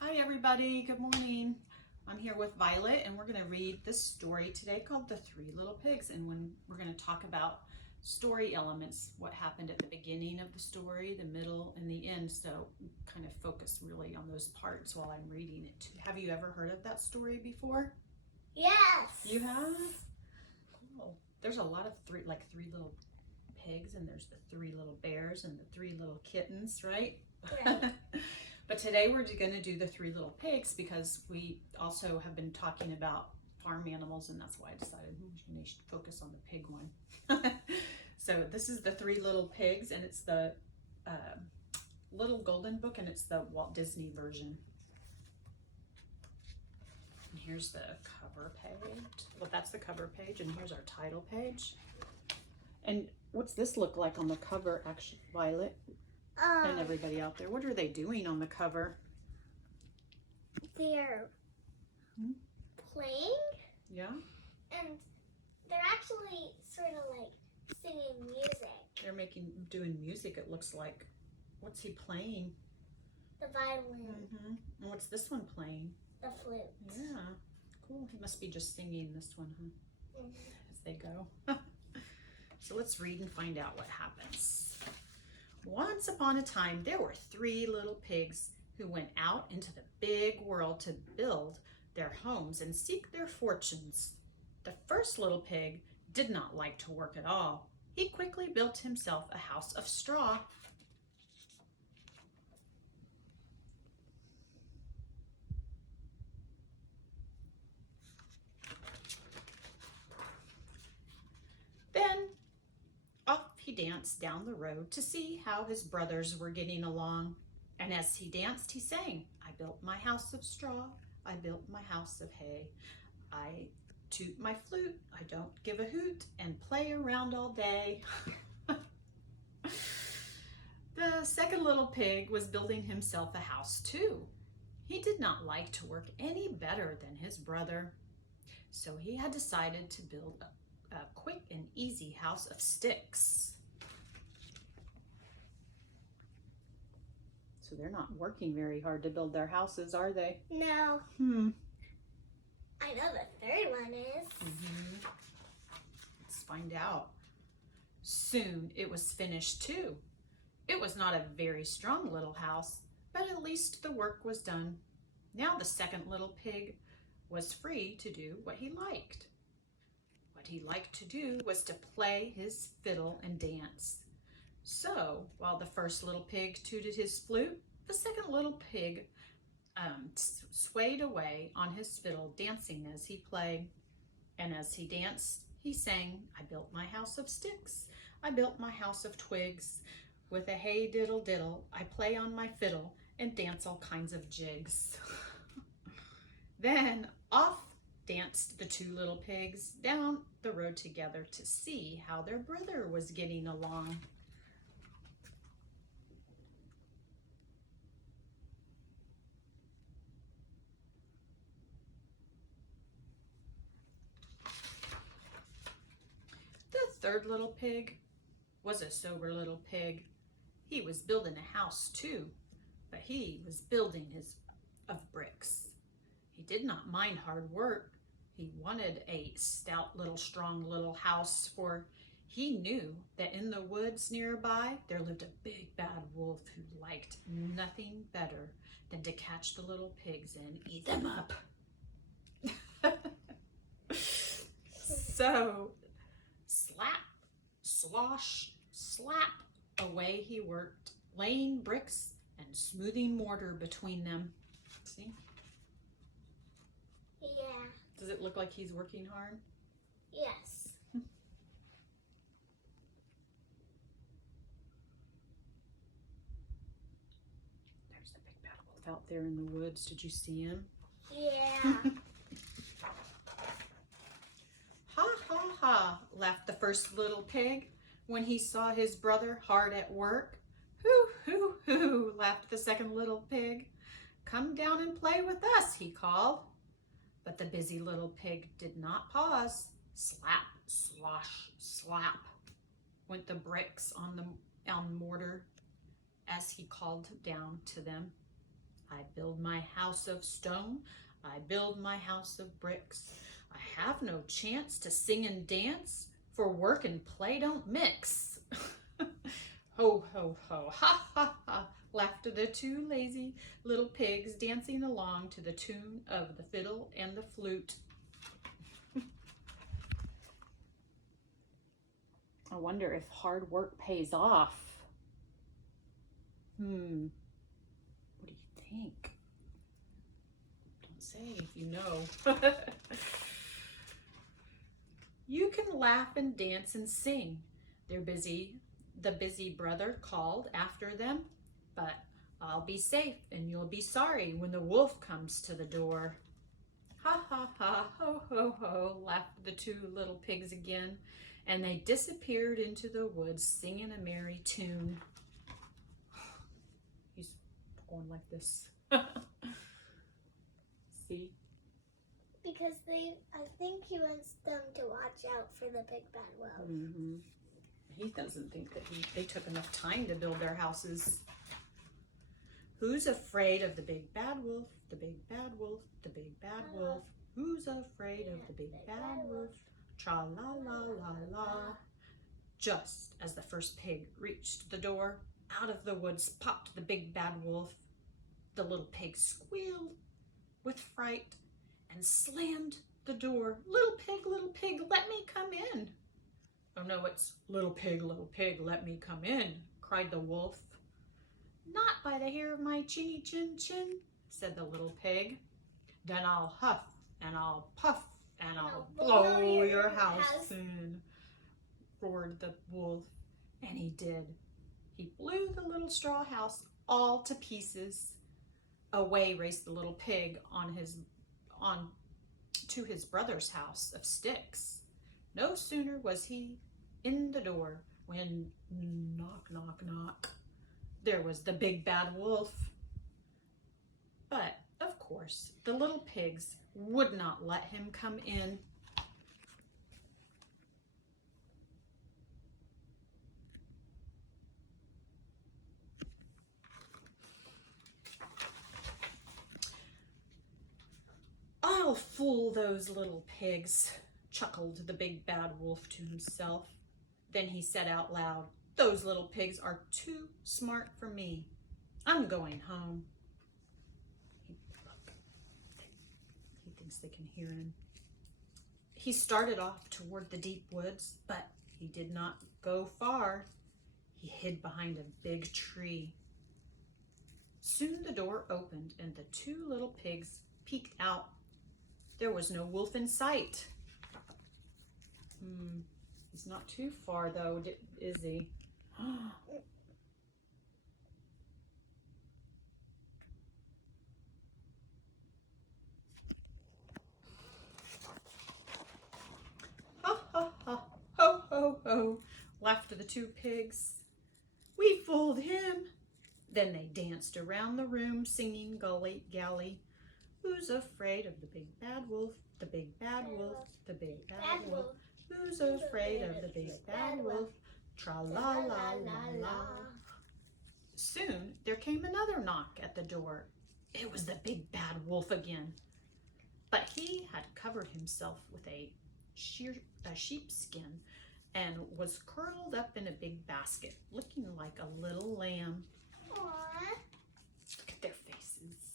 Hi everybody, good morning. I'm here with Violet and we're going to read this story today called The Three Little Pigs, and when we're going to talk about story elements, what happened at the beginning of the story, the middle, and the end. So kind of focus really on those parts while I'm reading it too. Have you ever heard of that story before? Yes. You have? Cool. There's a lot of three little pigs, and there's the three little bears and the three little kittens, right? Right. But today we're going to do the three little pigs because we also have been talking about farm animals, and that's why I decided we should focus on the pig one. So this is the Three Little Pigs, and it's the Little Golden Book, and it's the Walt Disney version. And here's the cover page. Well, that's the cover page, and here's our title page. And what's this look like on the cover, actually, Violet? And everybody out there, what are they doing on the cover? They're playing. Yeah? And they're actually sort of like singing music. They're doing music, it looks like. What's he playing? The violin. And what's this one playing? The flute. Yeah, cool. He must be just singing this one, huh? As they go. So let's read and find out what happens. Once upon a time, there were three little pigs who went out into the big world to build their homes and seek their fortunes. The first little pig did not like to work at all. He quickly built himself a house of straw. Then off he danced down the road to see how his brothers were getting along. And as he danced, he sang, "I built my house of straw, I built my house of hay. I toot my flute, I don't give a hoot, and play around all day." The second little pig was building himself a house too. He did not like to work any better than his brother, so he had decided to build a quick and easy house of sticks. So they're not working very hard to build their houses, are they? No. I know the third one is. Let's find out. Soon it was finished too. It was not a very strong little house, but at least the work was done. Now the second little pig was free to do what he liked. What he liked to do was to play his fiddle and dance. So while the first little pig tooted his flute, the second little pig swayed away on his fiddle, dancing as he played. And as he danced, he sang, "I built my house of sticks, I built my house of twigs. With a hey diddle diddle, I play on my fiddle and dance all kinds of jigs." Then off danced the two little pigs down the road together to see how their brother was getting along. The third little pig was a sober little pig. He was building a house too, but he was building his of bricks. He did not mind hard work. He wanted a stout little strong little house, for he knew that in the woods nearby there lived a big bad wolf who liked nothing better than to catch the little pigs and eat them up. So slap, slosh, slap, away he worked, laying bricks and smoothing mortar between them. See? Yeah. Does it look like he's working hard? Yes. There's the big bad wolf out there in the woods. Did you see him? Yeah. Ha ha ha, laughed the first little pig when he saw his brother hard at work. Hoo hoo hoo, laughed the second little pig. "Come down and play with us," he called. But the busy little pig did not pause. Slap, slosh, slap went the bricks on mortar as he called down to them. I build my house of stone, I build my house of bricks. I have no chance to sing and dance, for work and play don't mix. Ho, ho, ho, ha, ha, ha, laughed the two lazy little pigs, dancing along to the tune of the fiddle and the flute. I wonder if hard work pays off. What do you think? Don't say if you know. You can laugh and dance and sing. The busy brother called after them, but I'll be safe and you'll be sorry when the wolf comes to the door. Ha ha ha, ho ho ho, laughed the two little pigs again, and they disappeared into the woods singing a merry tune. He's going like this. See? Because I think he wants them to watch out for the big bad wolf. Mm-hmm. He doesn't think that they took enough time to build their houses. Who's afraid of the big bad wolf? The big bad wolf, the big bad wolf. Who's afraid of the big bad wolf? Tra la la la la. Just as the first pig reached the door, out of the woods popped the big bad wolf. The little pig squealed with fright and slammed the door. Little pig, let me come in. Oh no, it's little pig, let me come in, cried the wolf. Not by the hair of my chinny chin chin, said the little pig. Then I'll huff and I'll puff and I'll blow your house in, roared the wolf. And he did. He blew the little straw house all to pieces. Away raced the little pig to his brother's house of sticks. No sooner was he in the door when knock, knock, knock, there was the big bad wolf. But of course, the little pigs would not let him come in. I'll fool those little pigs, chuckled the big bad wolf to himself. Then he said out loud, those little pigs are too smart for me. I'm going home. Look, he thinks they can hear him. He started off toward the deep woods, but he did not go far. He hid behind a big tree. Soon the door opened and the two little pigs peeked out. There was no wolf in sight. He's not too far though, is he? Ha ha ha, ho ho ho, laughed the two pigs. We fooled him. Then they danced around the room singing gully galley. Who's afraid of the big bad wolf? The big bad wolf, the big bad wolf. Who's afraid of the big bad wolf? Tra la la la la. Soon there came another knock at the door. It was the big bad wolf again. But he had covered himself with a sheepskin and was curled up in a big basket, looking like a little lamb. Aww. Look at their faces.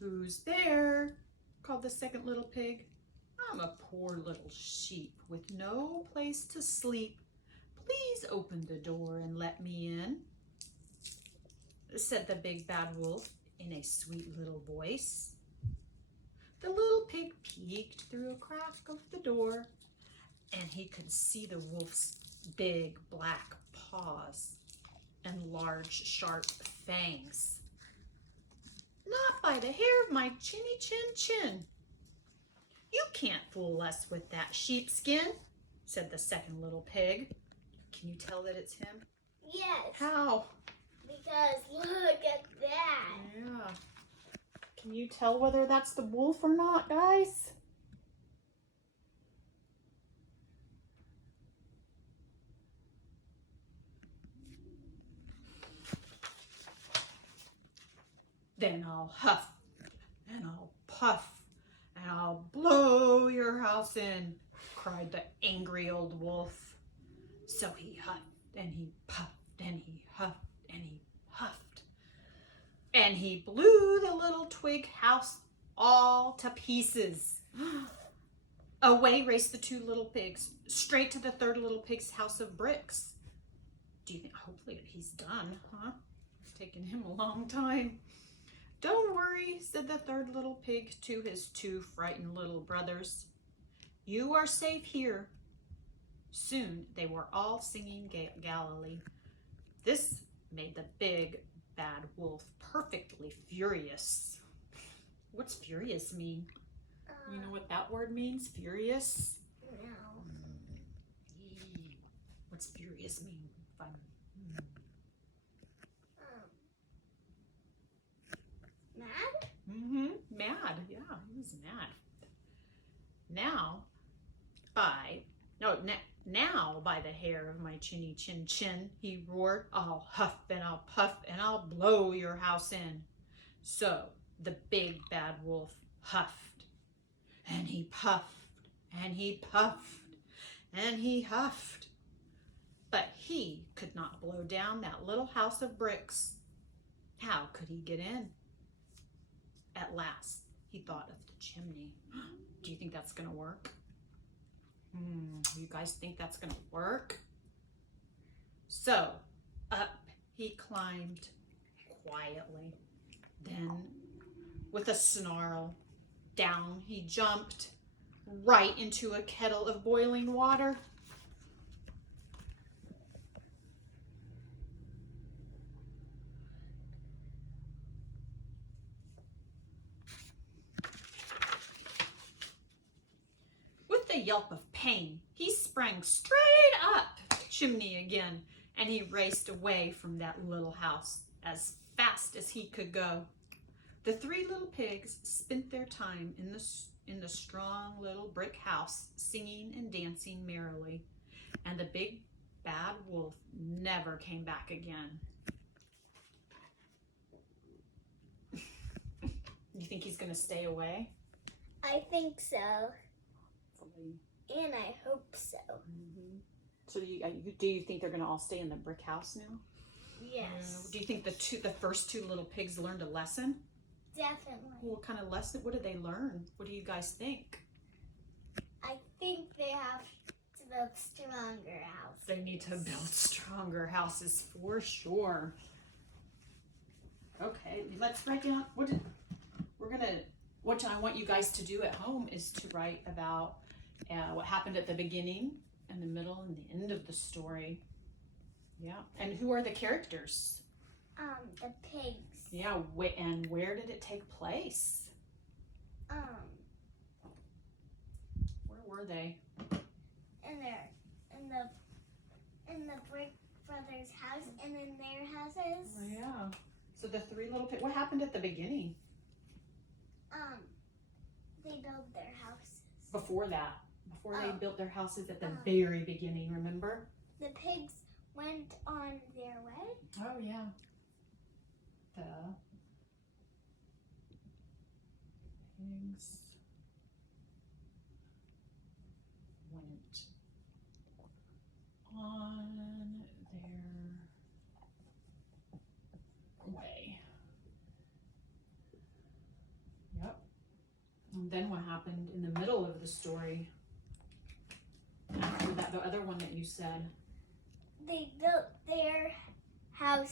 Who's there? Called the second little pig. I'm a poor little sheep with no place to sleep. Please open the door and let me in, said the big bad wolf in a sweet little voice. The little pig peeked through a crack of the door, and he could see the wolf's big black paws and large sharp fangs. Not by the hair of my chinny chin chin. You can't fool us with that sheepskin, said the second little pig. Can you tell that it's him? Yes. How? Because look at that. Yeah. Can you tell whether that's the wolf or not, guys? Then I'll huff and I'll puff and I'll blow your house in, cried the angry old wolf. So he huffed and he puffed and he huffed and he huffed. And he blew the little twig house all to pieces. Away raced the two little pigs, straight to the third little pig's house of bricks. Do you think, hopefully he's done, huh? It's taken him a long time. Don't worry, said the third little pig to his two frightened little brothers. You are safe here. Soon they were all singing Galilee. This made the big bad wolf perfectly furious. What's furious mean? You know what that word means? Furious? No. What's furious mean? Fun. Mad? Mad. Yeah, he was mad. Now, by the hair of my chinny chin chin, he roared, I'll huff and I'll puff and I'll blow your house in. So the big bad wolf huffed and he puffed and he puffed and he huffed. But he could not blow down that little house of bricks. How could he get in? At last, he thought of the chimney. Do you think that's going to work? You guys think that's going to work? So, up he climbed quietly. Then, with a snarl, down he jumped right into a kettle of boiling water. With a yelp of pain, he sprang straight up the chimney again, and he raced away from that little house as fast as he could go. The three little pigs spent their time in the strong little brick house, singing and dancing merrily, and the big bad wolf never came back again. You think he's gonna stay away? I think so. And I hope so. So do you think they're gonna all stay in the brick house now? Yes. Do you think the first two little pigs learned a lesson? Definitely. What kind of lesson? What did they learn? What do you guys think? I think they have to build stronger houses. They need to build stronger houses for sure. Okay, let's write down what I want you guys to do at home is to write about what happened at the beginning and the middle and the end of the story. Yeah, and who are the characters? The pigs. Yeah, and where did it take place? Where were they? In the Brick Brothers' house and in their houses. Oh, yeah. So the three little pigs. What happened at the beginning? They built their houses. Before that, they built their houses at the very beginning. Remember? The pigs went on their way. Oh yeah. The pigs went on their way. Yep. And then what happened in the middle of the story? After that, the other one that you said. They built their houses.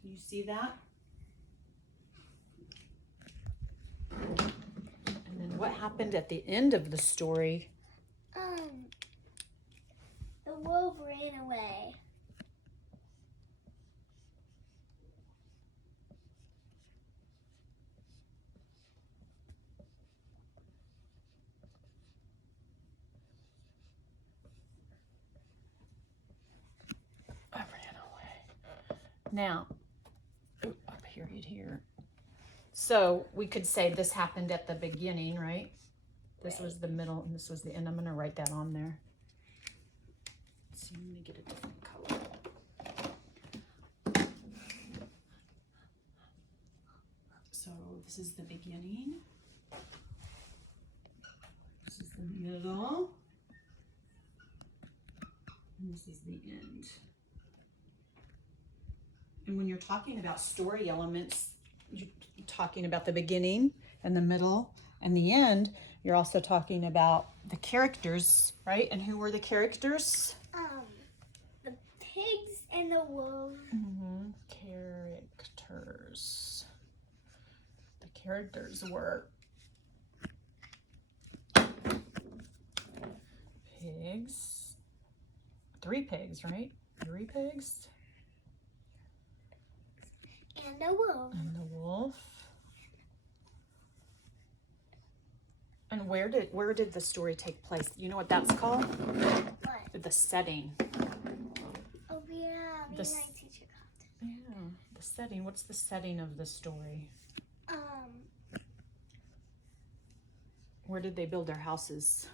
Can you see that? And then what happened at the end of the story? The wolf ran away. Now, a period here. So we could say this happened at the beginning, right? This was the middle and this was the end. I'm going to write that on there. Let's see, let me get a different color. So this is the beginning. This is the middle. And this is the end. And when you're talking about story elements, you're talking about the beginning and the middle and the end. You're also talking about the characters, right? And who were the characters? The pigs and the wolves. Mm-hmm. Characters. The characters were pigs. 3 pigs, right? 3 pigs. And a wolf. And the wolf. And where did the story take place? You know what that's called? What? The setting. Oh yeah, me The and my teacher got it. Yeah, the setting. What's the setting of the story? Where did they build their houses?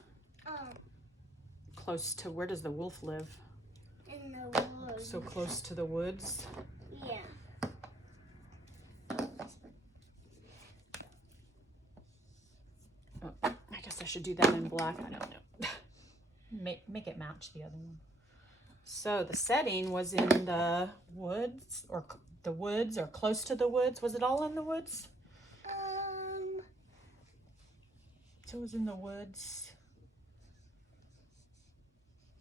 Close to, where does the wolf live? In the woods. So close to the woods. Yeah. Oh, I guess I should do that in black. I don't know. Make it match the other one. So the setting was in the woods, or close to the woods. Was it all in the woods? So it was in the woods.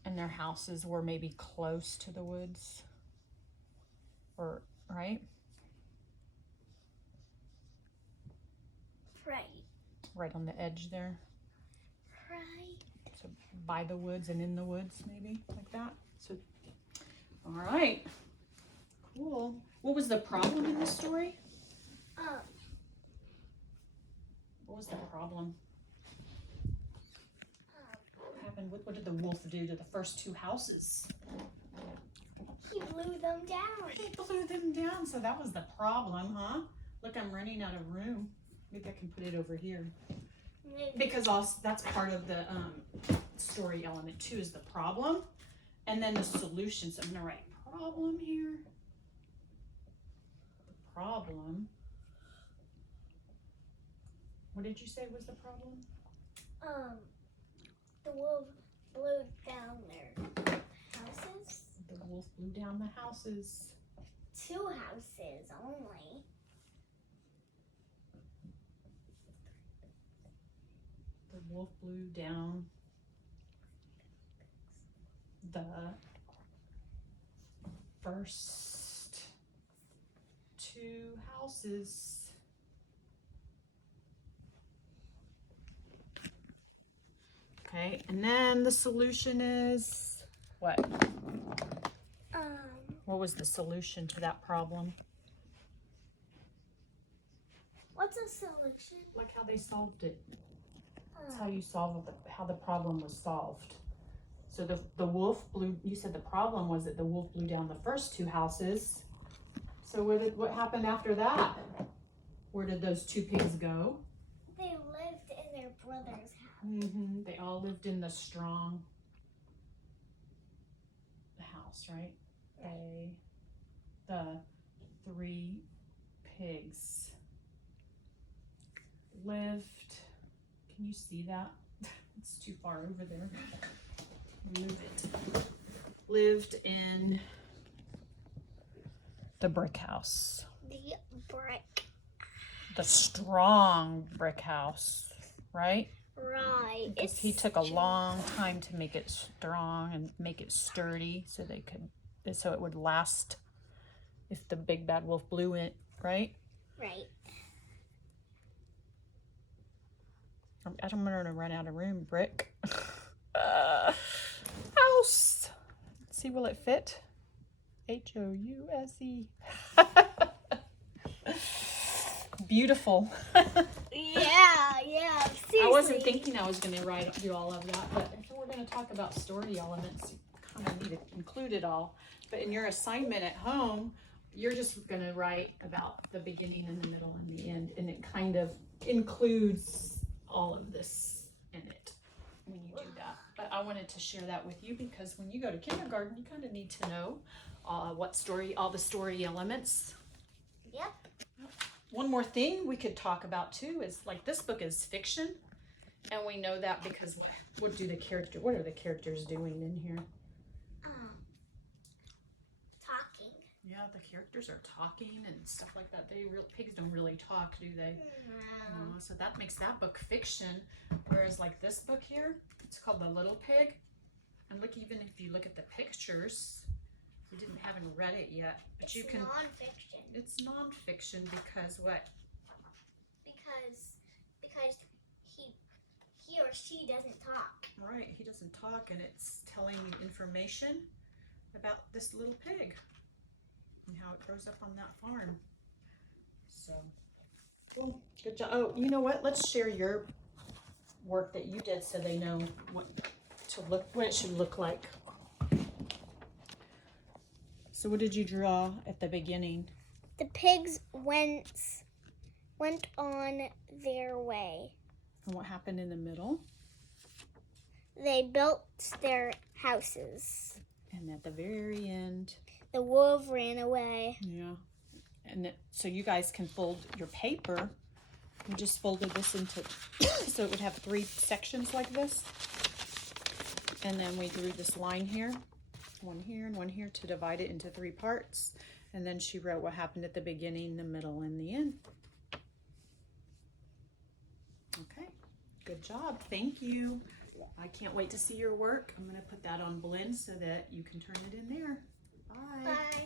And their houses were maybe close to the woods. Or, right? Right. Right on the edge there. Right. So by the woods and in the woods, maybe, like that. So, all right. Cool. What was the problem in the story? What was the problem? What happened? What did the wolf do to the first 2 houses? He blew them down. He blew them down. So that was the problem, huh? Look, I'm running out of room. Maybe I can put it over here. Because also that's part of the story element too, is the problem. And then the solution. So I'm going to write problem here. The problem. What did you say was the problem? The wolf blew down their houses. The wolf blew down the houses. 2 houses only. The wolf blew down the first 2 houses. Okay, and then the solution is what? What was the solution to that problem? What's a solution? Like how they solved it. That's how you solve how the problem was solved. So the wolf blew, you said the problem was that the wolf blew down the first 2 houses. So what happened after that? Where did those 2 pigs go? They lived in their brother's house. Mm-hmm. They all lived in the strong house, right? The 3 pigs lived. Can you see that? It's too far over there. Move it. Lived in the brick house. The brick. The strong brick house, right? Right. Because he took a long time to make it strong and make it sturdy so it would last if the big bad wolf blew it, right? Right. I don't want her to run out of room. Brick. House. Let's see, will it fit? House. Beautiful. Yeah, seriously. I wasn't thinking I was going to do all of that, but if we're going to talk about story elements, you kind of need to include it all. But in your assignment at home, you're just gonna write about the beginning and the middle and the end, and it kind of includes all of this in it when you do that. But I wanted to share that with you because when you go to kindergarten, you kind of need to know all the story elements. Yep. One more thing we could talk about too is like this book is fiction, and we know that because what are the characters doing in here? Talking. Yeah, the characters are talking and stuff like that. Pigs don't really talk, do they? No. So that makes that book fiction. Whereas like this book here, it's called The Little Pig. And look, even if you look at the pictures, you haven't read it yet, but It's you can. nonfiction. It's nonfiction because what? Because he or she doesn't talk. Right, he doesn't talk, and it's telling you information about this little pig and how it grows up on that farm. So, well, good job. Oh, you know what? Let's share your work that you did so they know what it should look like. So, what did you draw at the beginning? The pigs went on their way. And what happened in the middle? They built their houses. And at the very end, The wolf ran away. yeah. And so you guys can fold your paper. We just folded this into, so it would have 3 sections like this. And then we drew this line here, one here and one here to divide it into 3 parts. And then she wrote what happened at the beginning, the middle, and the end. Okay, good job. Thank you. I can't wait to see your work. I'm going to put that on Blend so that you can turn it in there. Bye. Bye.